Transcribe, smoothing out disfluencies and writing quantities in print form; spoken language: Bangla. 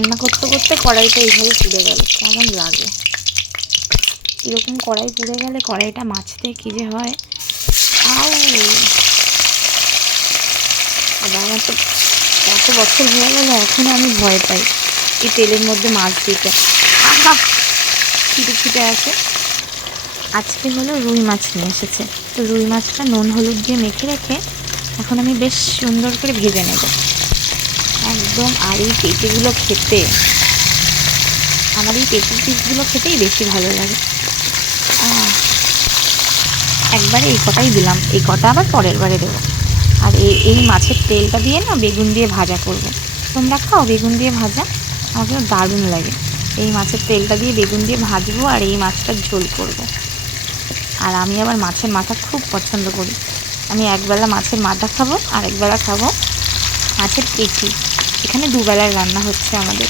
রান্না করতে করতে কড়াইটা এইভাবে পুড়ে গেল, কেমন লাগে। এরকম কড়াই পুড়ে গেলে কড়াইটা মাছতে কী যে হয়। আউ, আমার তো এত বছর হয়ে গেল, এখনও আমি ভয় পাই এই তেলের মধ্যে মাছ দিতে। আহা, ছিটে ছিটে আসে। আজকে হলো রুই মাছ নিয়ে এসেছে, তো রুই মাছটা নুন হলুদ দিয়ে মেখে রেখে এখন আমি বেশ সুন্দর করে ভেজে নেব একদম। আর এই পেঁপেগুলো খেতে, আমার এই পেঁপের পিসগুলো খেতেই বেশি ভালো লাগে। একবারে এই কটাই দিলাম, এই কটা আবার পরের বারে দেবো। আর এই মাছের তেলটা দিয়ে না বেগুন দিয়ে ভাজা করব। তোমরা খাও বেগুন দিয়ে ভাজা? আমার কিন্তু দারুণ লাগে। এই মাছের তেলটা দিয়ে বেগুন দিয়ে ভাজবো আর এই মাছটার ঝোল করব। আর আমি আবার মাছের মাথা খুব পছন্দ করি। আমি একবেলা মাছের মাথা খাবো আর একবেলা খাবো মাছের পেটি। এখানে দুবেলার রান্না হচ্ছে আমাদের।